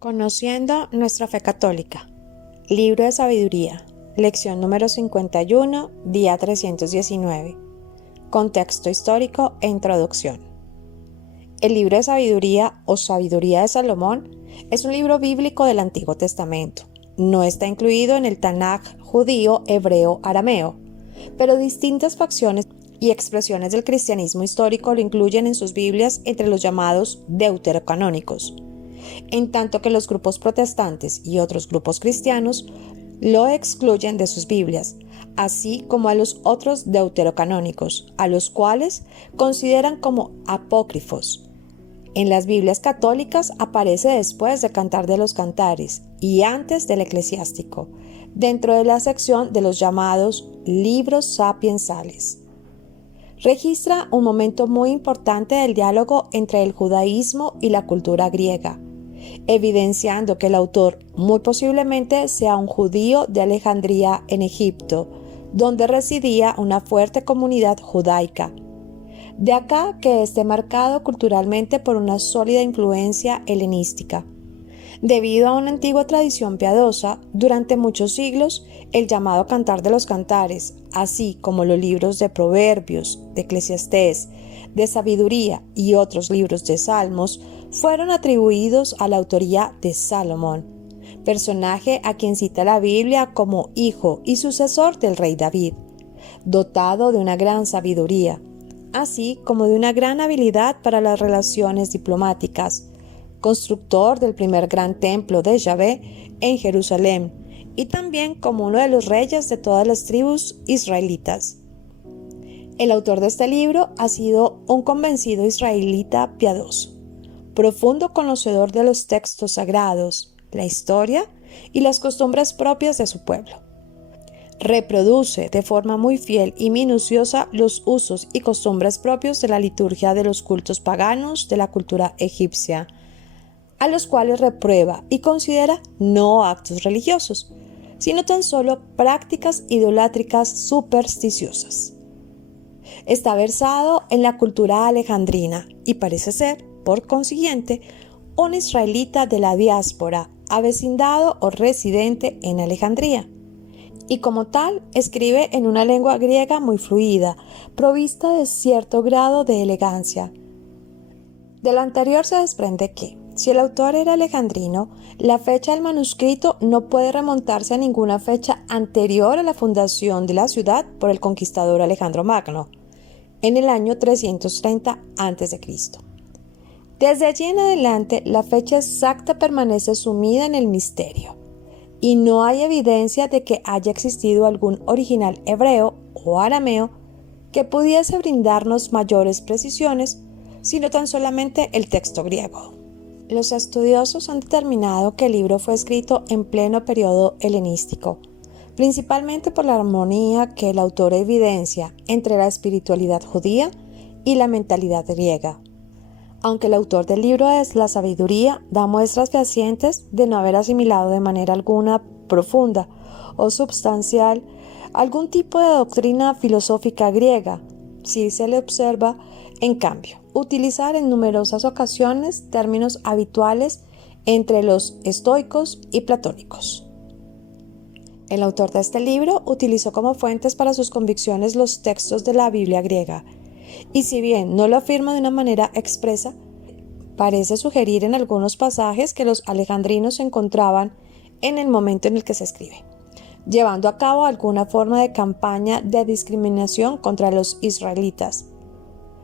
Conociendo nuestra fe católica. Libro de Sabiduría. Lección número 51, día 319. Contexto histórico e introducción. El Libro de Sabiduría o Sabiduría de Salomón es un libro bíblico del Antiguo Testamento. No está incluido en el Tanaj judío, hebreo, arameo, pero distintas facciones y expresiones del cristianismo histórico lo incluyen en sus Biblias entre los llamados deuterocanónicos, en tanto que los grupos protestantes y otros grupos cristianos lo excluyen de sus Biblias, así como a los otros deuterocanónicos, a los cuales consideran como apócrifos. En las Biblias católicas aparece después de Cantar de los Cantares y antes del Eclesiástico, dentro de la sección de los llamados libros sapiensales. Registra un momento muy importante del diálogo entre el judaísmo y la cultura griega, evidenciando que el autor muy posiblemente sea un judío de Alejandría en Egipto, donde residía una fuerte comunidad judaica. De acá que esté marcado culturalmente por una sólida influencia helenística. Debido a una antigua tradición piadosa, durante muchos siglos, el llamado Cantar de los Cantares, así como los libros de Proverbios, de Eclesiastés, de Sabiduría y otros libros de Salmos, fueron atribuidos a la autoría de Salomón, personaje a quien cita la Biblia como hijo y sucesor del rey David, dotado de una gran sabiduría, así como de una gran habilidad para las relaciones diplomáticas, constructor del primer gran templo de Yahvé en Jerusalén y también como uno de los reyes de todas las tribus israelitas. El autor de este libro ha sido un convencido israelita piadoso, profundo conocedor de los textos sagrados, la historia y las costumbres propias de su pueblo. Reproduce de forma muy fiel y minuciosa los usos y costumbres propios de la liturgia de los cultos paganos de la cultura egipcia, a los cuales reprueba y considera no actos religiosos, sino tan solo prácticas idolátricas supersticiosas. Está versado en la cultura alejandrina y parece ser, por consiguiente, un israelita de la diáspora, avecindado o residente en Alejandría. Y como tal, escribe en una lengua griega muy fluida, provista de cierto grado de elegancia. De lo anterior se desprende que, si el autor era alejandrino, la fecha del manuscrito no puede remontarse a ninguna fecha anterior a la fundación de la ciudad por el conquistador Alejandro Magno, en el año 330 a.C. Desde allí en adelante, la fecha exacta permanece sumida en el misterio, y no hay evidencia de que haya existido algún original hebreo o arameo que pudiese brindarnos mayores precisiones, sino tan solamente el texto griego. Los estudiosos han determinado que el libro fue escrito en pleno periodo helenístico, principalmente por la armonía que el autor evidencia entre la espiritualidad judía y la mentalidad griega. Aunque el autor del libro de la Sabiduría da muestras fehacientes de no haber asimilado de manera alguna profunda o substancial algún tipo de doctrina filosófica griega, sí se le observa, en cambio, utilizar en numerosas ocasiones términos habituales entre los estoicos y platónicos. El autor de este libro utilizó como fuentes para sus convicciones los textos de la Biblia griega, y si bien no lo afirma de una manera expresa, parece sugerir en algunos pasajes que los alejandrinos se encontraban en el momento en el que se escribe, llevando a cabo alguna forma de campaña de discriminación contra los israelitas,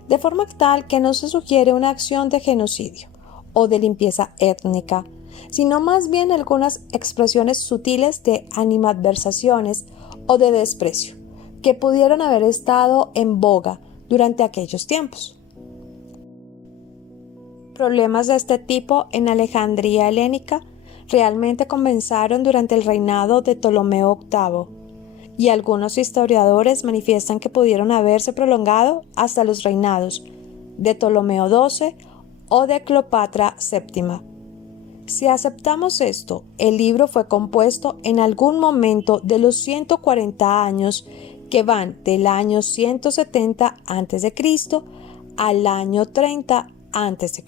de forma tal que no se sugiere una acción de genocidio o de limpieza étnica, sino más bien algunas expresiones sutiles de animadversaciones o de desprecio que pudieron haber estado en boga durante aquellos tiempos. Problemas de este tipo en Alejandría helénica realmente comenzaron durante el reinado de Ptolomeo VIII, y algunos historiadores manifiestan que pudieron haberse prolongado hasta los reinados de Ptolomeo XII o de Cleopatra VII. Si aceptamos esto, el libro fue compuesto en algún momento de los 140 años que van del año 170 a.C. al año 30 a.C.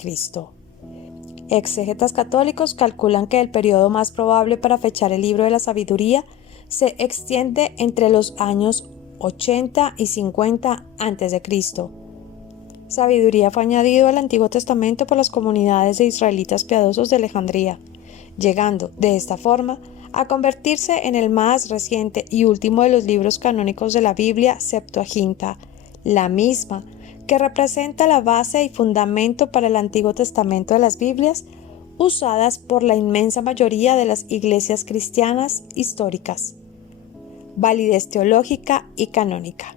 Exégetas católicos calculan que el periodo más probable para fechar el libro de la sabiduría se extiende entre los años 80 y 50 a.C. Sabiduría fue añadido al Antiguo Testamento por las comunidades de israelitas piadosos de Alejandría, llegando, de esta forma, a convertirse en el más reciente y último de los libros canónicos de la Biblia, Septuaginta, la misma que representa la base y fundamento para el Antiguo Testamento de las Biblias, usadas por la inmensa mayoría de las iglesias cristianas históricas. Validez teológica y canónica.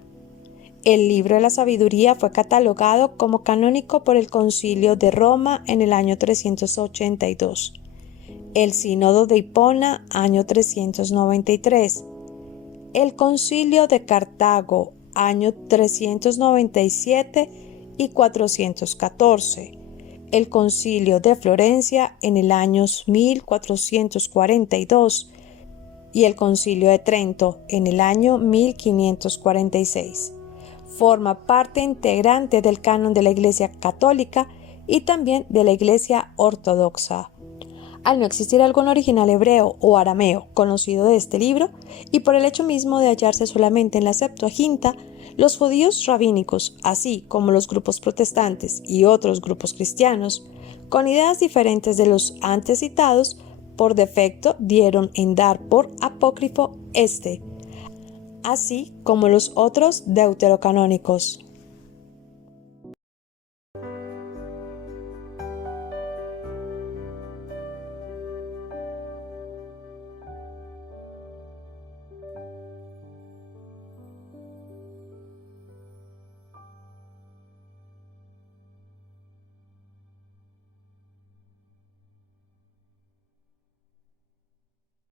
El libro de la sabiduría fue catalogado como canónico por el Concilio de Roma en el año 382, el Sínodo de Hipona, año 393, el Concilio de Cartago, año 397 y 414, el Concilio de Florencia en el año 1442 y el Concilio de Trento en el año 1546. Forma parte integrante del canon de la Iglesia Católica y también de la Iglesia Ortodoxa. Al no existir algún original hebreo o arameo conocido de este libro, y por el hecho mismo de hallarse solamente en la Septuaginta, los judíos rabínicos, así como los grupos protestantes y otros grupos cristianos, con ideas diferentes de los antes citados, por defecto dieron en dar por apócrifo este, así como los otros deuterocanónicos.